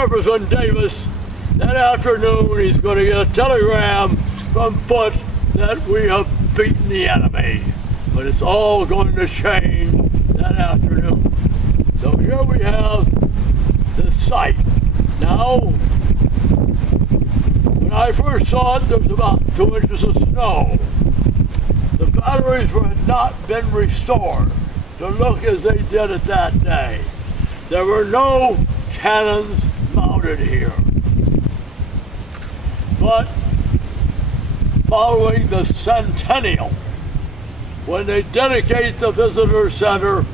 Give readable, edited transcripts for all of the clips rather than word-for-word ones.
Jefferson Davis, that afternoon he's going to get a telegram from Foote that we have beaten the enemy. But it's all going to change that afternoon. So here we have the site. Now, when I first saw it, there was about 2 inches of snow. The batteries had not been restored to look as they did it that day. There were no cannons mounted here. But following the centennial, when they dedicate the visitor center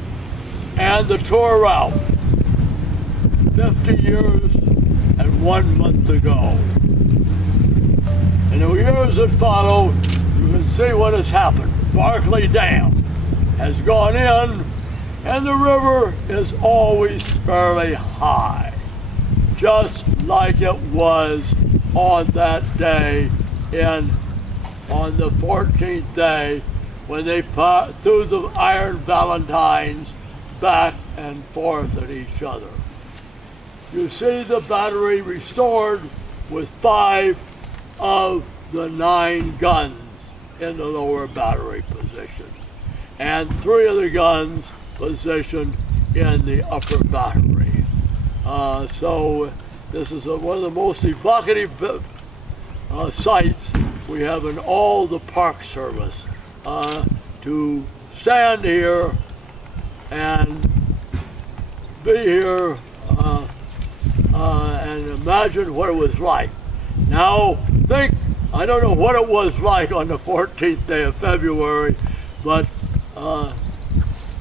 and the tour route, 50 years and 1 month ago. In the years that follow, you can see what has happened. Barkley Dam has gone in, and the river is always fairly high, just like it was on that day on the 14th day when they threw the iron valentines back and forth at each other. You see the battery restored with 5 of the 9 guns in the lower battery position, and 3 of the guns positioned in the upper battery. So this is one of the most evocative sites we have in all the Park Service. To stand here and be here and imagine what it was like. Now, I don't know what it was like on the 14th day of February, but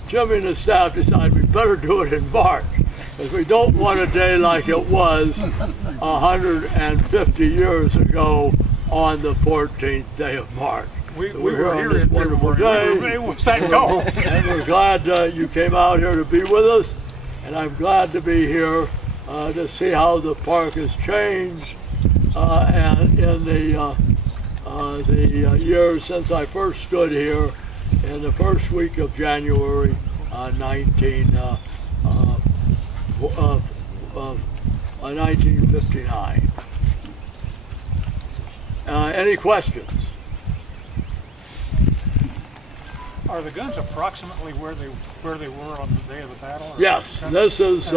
Jimmy and the staff decided we better do it in March, because we don't want a day like it was 150 years ago on the 14th day of March. We were here on this wonderful day, It was that cold. and we're glad you came out here to be with us, and I'm glad to be here to see how the park has changed and in the years since I first stood here in the first week of January 1959. Any questions? Are the guns approximately where they were on the day of the battle? Yes, this is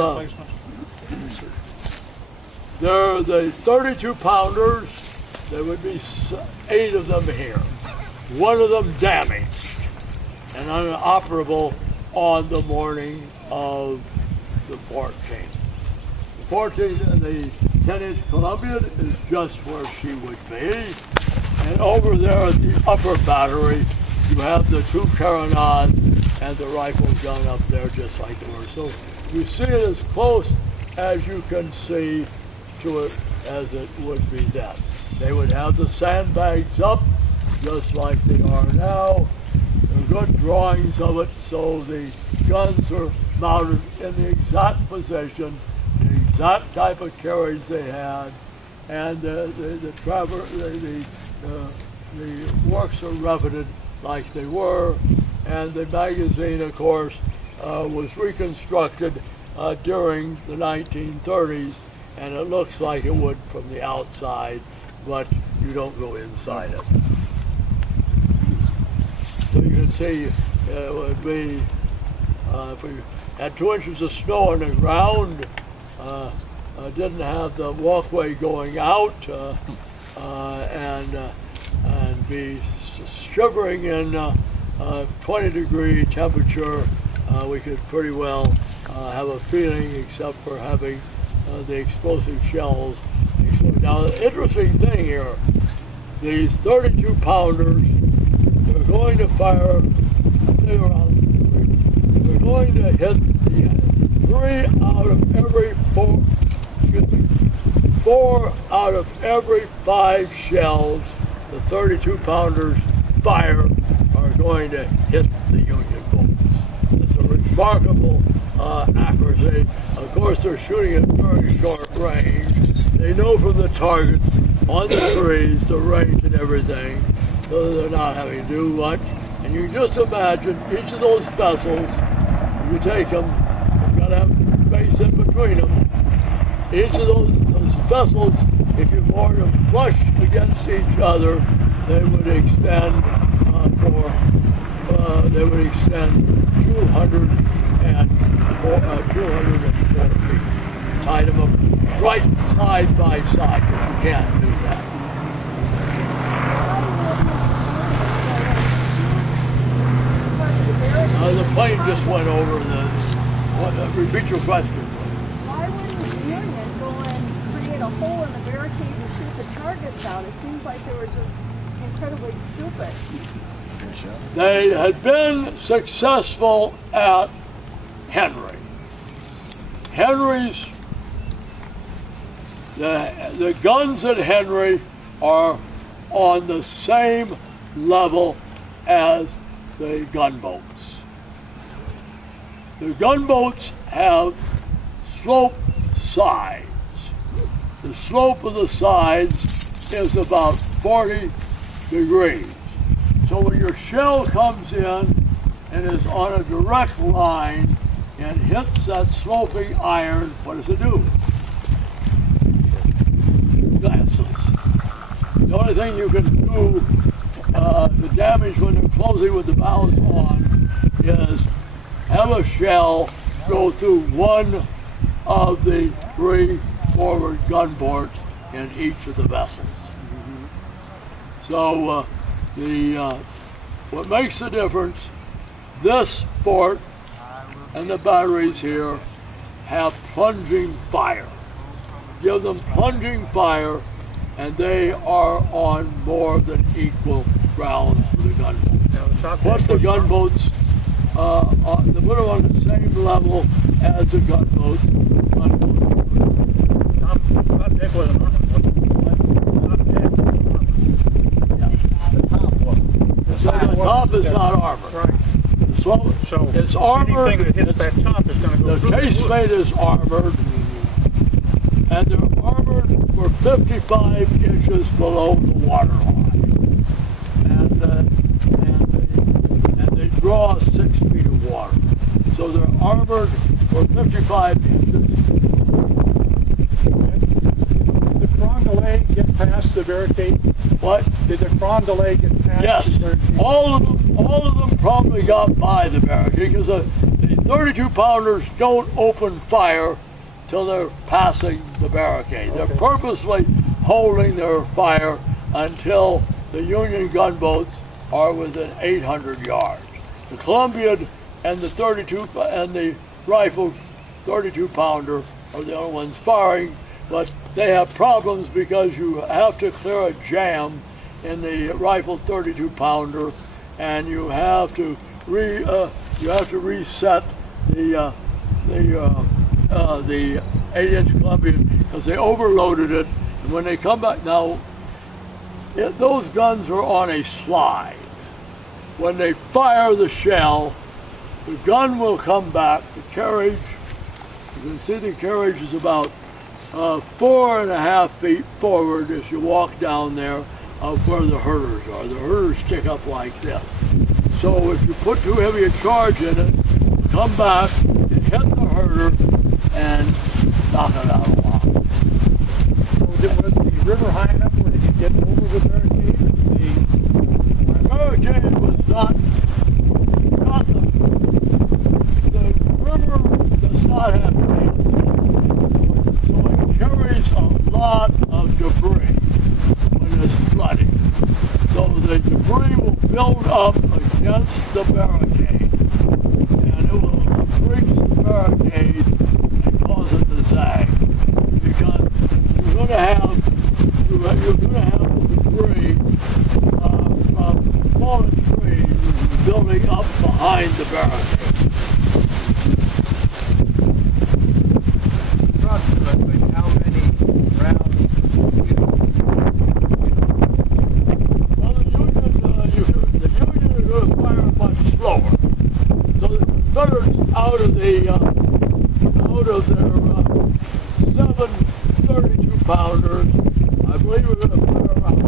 they're the 32 pounders. There would be 8 of them here. 1 of them damaged and inoperable on the morning of the 14th. The 14th and the 10-inch Columbian is just where she would be. And over there at the upper battery, you have the 2 carronades and the rifle gun up there just like they were. So you see it as close as you can see to it as it would be then. They would have the sandbags up just like they are now. There are good drawings of it, so the guns are mounted in the exact position, the exact type of carriage they had, and the works are riveted like they were, and the magazine, of course, was reconstructed during the 1930s, and it looks like it would from the outside, but you don't go inside it. So you can see it would be, if we had 2 inches of snow on the ground, didn't have the walkway going out, and be shivering in 20-degree temperature, we could pretty well have a feeling, except for having the explosive shells. Now, the interesting thing here, these 32 pounders, they're going to fire, they're going to hit the 4 out of every 5 shells the 32 pounders fire are going to hit the Union boats. It's a remarkable accuracy. Of course, they're shooting at very short range. They know from the targets on the trees, the range and everything, so they're not having to do much. And you can just imagine each of those vessels, if you take them, you've got to have space in between them. each of those vessels, if you moored them flush against each other, they would extend they would extend 204 feet. Tied them up right side by side, but you can't do that. The plane just went over repeat your question. Why wouldn't the Union go and create a hole in the barricade and shoot the targets out? It seems like they were just incredibly stupid. They had been successful at Henry. The guns at Henry are on the same level as the gunboats. The gunboats have sloped sides. The slope of the sides is about 40 degrees. So when your shell comes in and is on a direct line and hits that sloping iron, what does it do? Glances. The only thing you can do, the damage when they're closing with the bows on, is have a shell go through one of the 3 forward gunports in each of the vessels. So what makes the difference, this fort and the batteries here have plunging fire. Give them plunging fire and they are on more than equal ground with the gunboats. Put the gunboats put them on the same level as the gunboats. Not deck with an armor. Not deck. The top one. So the top is not armored. Right. So it's armored. Anything that hits that top is going to go through. The casemate is armored, and they're armored for 55 inches below the water line. And they draw 6 feet of water. So they're armored for 55 inches. Did the Cron delay get past the barricade? What? Did the Cron delay get past Yes. the barricade? All of them probably got by the barricade because the 32 pounders don't open fire till they're passing the barricade. They're purposely holding their fire until the Union gunboats are within 800 yards. The Columbian and the 32 and the rifle 32 pounder are the only ones firing, but they have problems because you have to clear a jam in the rifle 32 pounder, and you have to reset the 8-inch Columbian because they overloaded it. And when they come back now, those guns are on a slide. When they fire the shell, the gun will come back. The carriage, you can see the carriage is about 4.5 feet forward as you walk down there of where the herders are. The herders stick up like this. So if you put too heavy a charge in it, come back and hit the herder and knock it out of the lot. Was the river high enough where they could get over the barricade? The barricade was not the river does not have depth, so it carries a lot of debris when it's flooding. So the debris will build up against the barricade, and it will breach the barricade and cause it to sag. Because you're going to have debris from fallen trees building up behind the barricade. Approximately how many rounds? Well, the Union is going to fire much slower. So the Confederates out of their 7 32 pounders, I believe we're going to fire around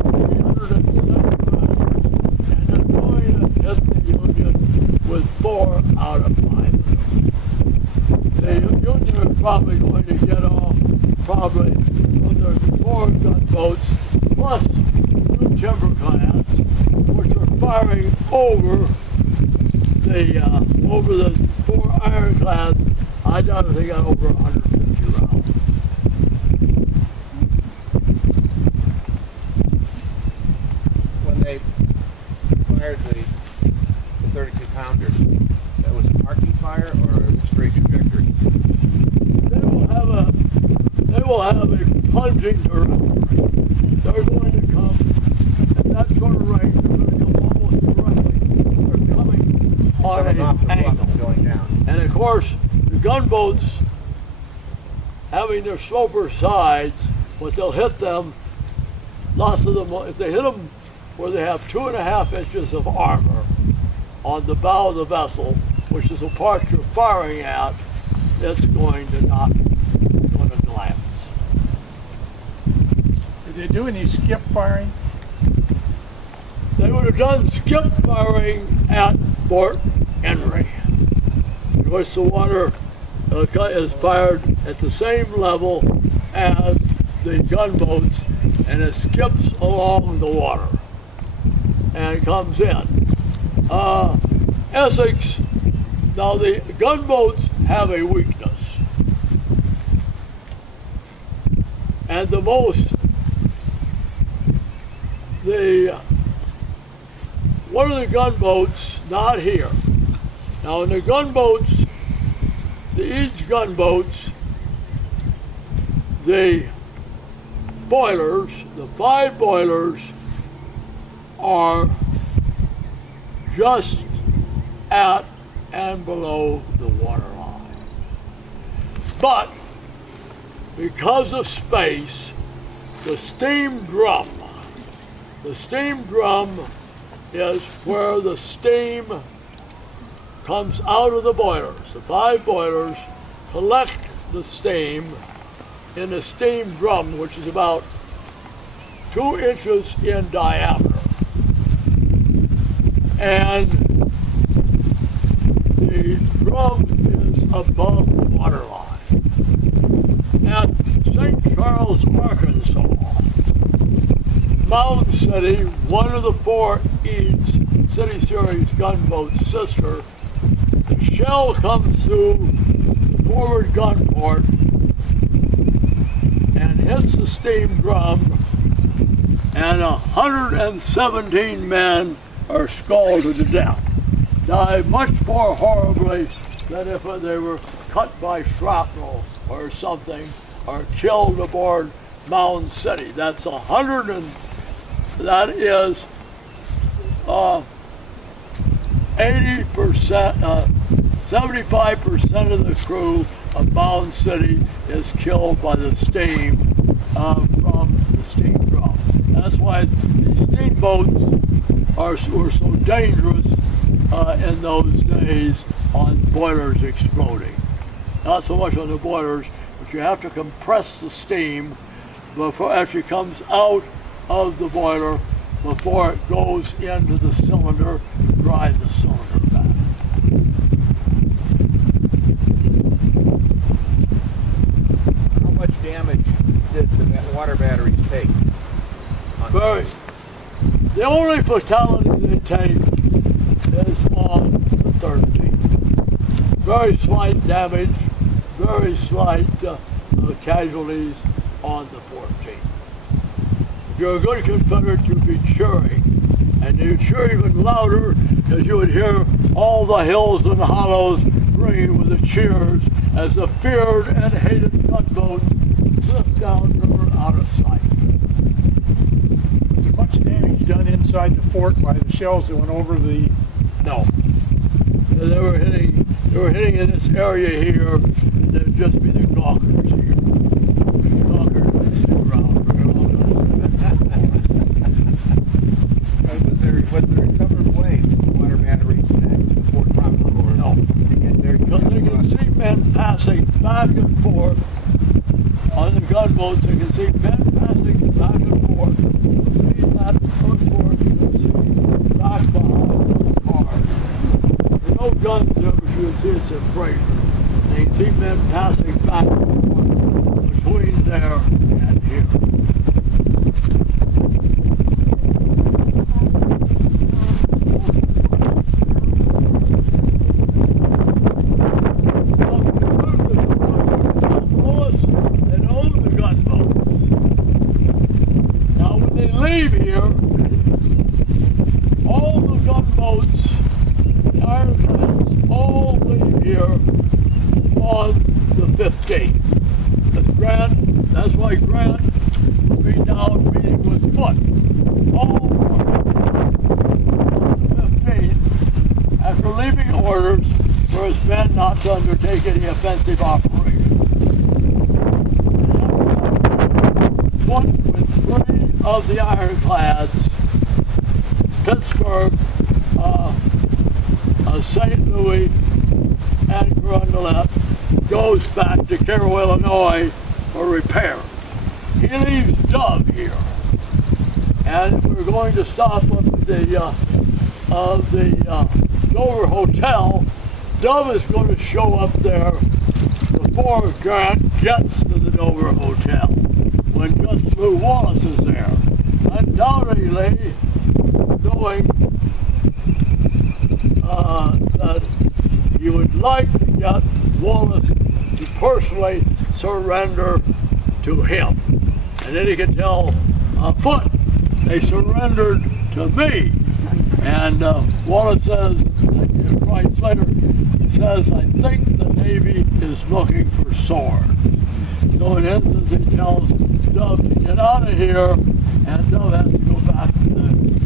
370 rounds, and they're going to hit the Union with 4 out of 5. The Union is probably going to get off from the 4 gunboats, plus the timber class, which are firing over the 4 ironclads. I doubt if they got over 150 rounds. When they fired the 32 pounders, that was an arcing fire or a straight trajectory? They will have a plunging direction. They're going to come at that sort of range. They're going to come almost directly. They're coming on an angle. Going down. And of course, the gunboats, having their sloper sides, but they'll hit them. Lots of them, if they hit them where they have 2.5 inches of armor on the bow of the vessel, which is the part you're firing at, it's going to glance. Did they do any skip firing? They would have done skip firing at Fort Henry, in which the water is fired at the same level as the gunboats, and it skips along the water and comes in. Essex, now the gunboats have a weakness, and one of the gunboats, not here. Now in the gunboats, each gunboats, the boilers, the 5 boilers, are just at and below the water line. But because of space, the steam drum is where the steam comes out of the boilers. The 5 boilers collect the steam in a steam drum, which is about 2 inches in diameter. And the drum is above the water line. At St. Charles, Arkansas, Mountain City, one of the 4 Eads City Series gunboat's sister, the shell comes through the forward gun port and hits the steam drum, and 117 men are scalded to death. Die much more horribly than if they were cut by shrapnel or something, or killed aboard Mountain City. That is 80%, 75% of the crew of Mountain City is killed by the steam from the steam drum. That's why these steamboats were so dangerous in those days on boilers exploding. Not so much on the boilers, but you have to compress the steam before it actually comes out of the boiler before it goes into the cylinder, drive the cylinder back. How much damage did the water batteries take? The only fatality they take is on the 13th. Very slight damage, very slight casualties on the 14th. If you're a good Confederate, you'd be cheering, and you'd cheer even louder because you would hear all the hills and hollows ringing with the cheers as the feared and hated gunboats slipped down river out of sight. Was there much damage done inside the fort by the shells that went over the... No. They were hitting in this area here, and there'd just be the gawkers here. The gawkers would sit around. Was there a covered way from the water batteries to the fort proper, or no? Because they can see men passing back and forth on the gunboats. They can see men passing back and forth. Between that course, you can see back behind the cars. There are no guns there, but you can see it's a freighter. They can see men passing back and forth between there and boy Grant will be down meeting with Foote all month, 15th, after leaving orders for his men not to undertake any offensive operation. Foote with 3 of the ironclads, Pittsburgh, St. Louis, and Carondelet, goes back to Cairo, Illinois for repair. He leaves Dove here. And if we're going to stop at the Dover Hotel, Dove is going to show up there before Grant gets to the Dover Hotel, when just Lew Wallace is there. Undoubtedly, knowing that he would like to get Wallace to personally surrender to him. And then he can tell Foote, they surrendered to me. And Wallace says, writes later, he says, I think the Navy is looking for swords. So in instance, he tells Dove to get out of here, and Dove has to go back to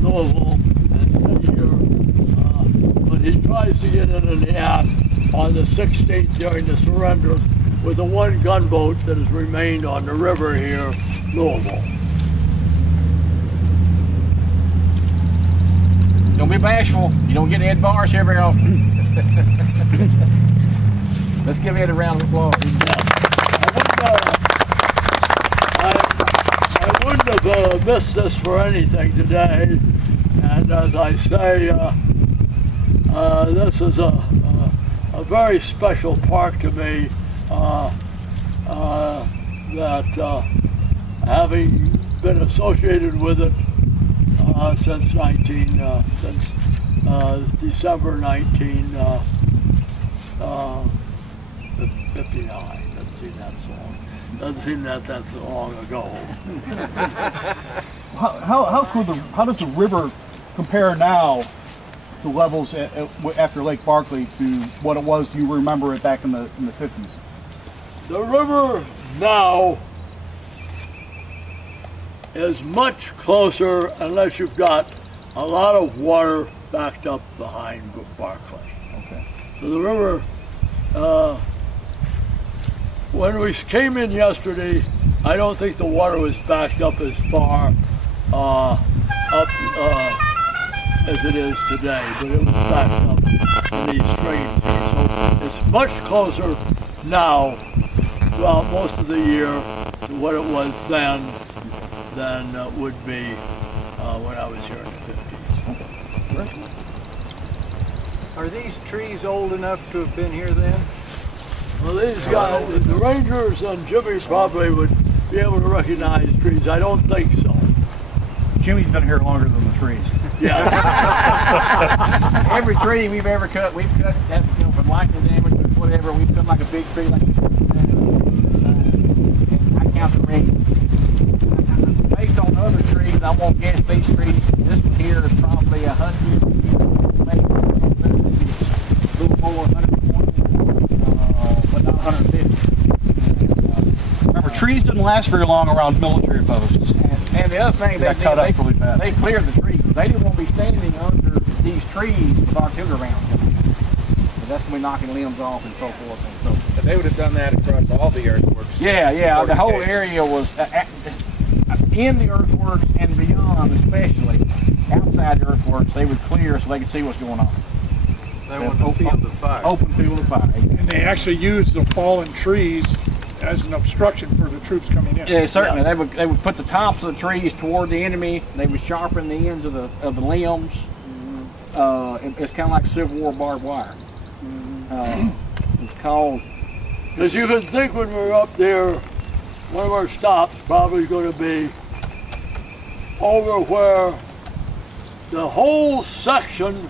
Louisville and stay here. But he tries to get in the act on the 16th during the surrender with the 1 gunboat that has remained on the river here, Louisville. Don't be bashful. You don't get Ed Barsh very often. Let's give Ed a round of applause. I wouldn't have missed this for anything today. And as I say, this is a very special park to me. That having been associated with it since December 1959. Doesn't seem that's long ago. How does the river compare now to levels after Lake Barkley to what it was you remember it back in the 50s? The river now is much closer unless you've got a lot of water backed up behind Barkley. Okay. So the river, when we came in yesterday, I don't think the water was backed up as far up as it is today, but it was backed up in these streams. So it's much closer now throughout most of the year to what it was then than would be when I was here in the 50s. Are these trees old enough to have been here then? Well, these guys, the Rangers and Jimmy probably would be able to recognize trees. I don't think so. Jimmy's been here longer than the trees. Yeah. Every tree we've ever cut, we've cut that, from lightning damage to whatever. We've cut like a big tree, like and I count the rings. Based on other trees, I won't guess these trees. This one here is probably 100, maybe a little more, 120, but not 150. Remember, trees didn't last very long around military posts. And the other thing, they cleared the trees. They didn't want to be standing under these trees with artillery rounds. So that's when we're knocking limbs off and so forth. And so. But they would have done that across all the earthworks. Yeah. The whole area was in the earthworks and beyond, especially outside the earthworks. They would clear so they could see what's going on. They wanted to field the fire. Open field of fire. And they actually used the fallen trees as an obstruction for the troops coming in. Yeah, certainly. Yeah. They would put the tops of the trees toward the enemy. They would sharpen the ends of the limbs. It's kind of like Civil War barbed wire. It's called. As you can think, when we're up there, one of our stops probably going to be over where the whole section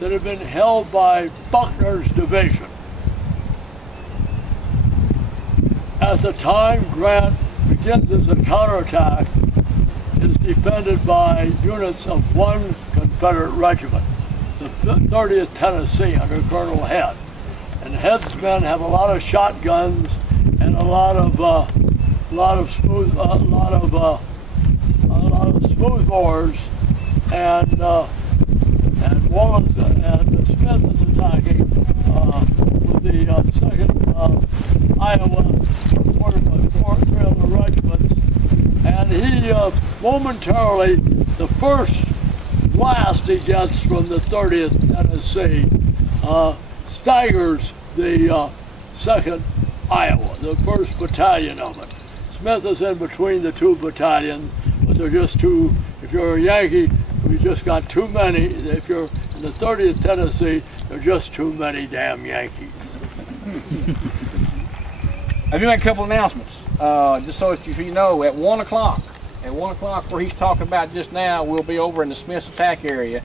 that had been held by Buckner's division. At the time Grant begins as a counterattack, is defended by units of one Confederate regiment, the 30th Tennessee under Colonel Head. And Head's men have a lot of shotguns and a lot of a lot of smoothbores, and Wallace and Smith is attacking with the 2nd Iowa 300 regiments, and he momentarily, the first blast he gets from the 30th Tennessee staggers the 2nd Iowa, the 1st battalion of it. Smith is in between the 2 battalions, but they're just too, if you're a Yankee, we just got too many. If you're in the 30th Tennessee, there are just too many damn Yankees. I've made a couple announcements. Just so if you know, at 1 o'clock, where he's talking about just now, we'll be over in the Smith's attack area.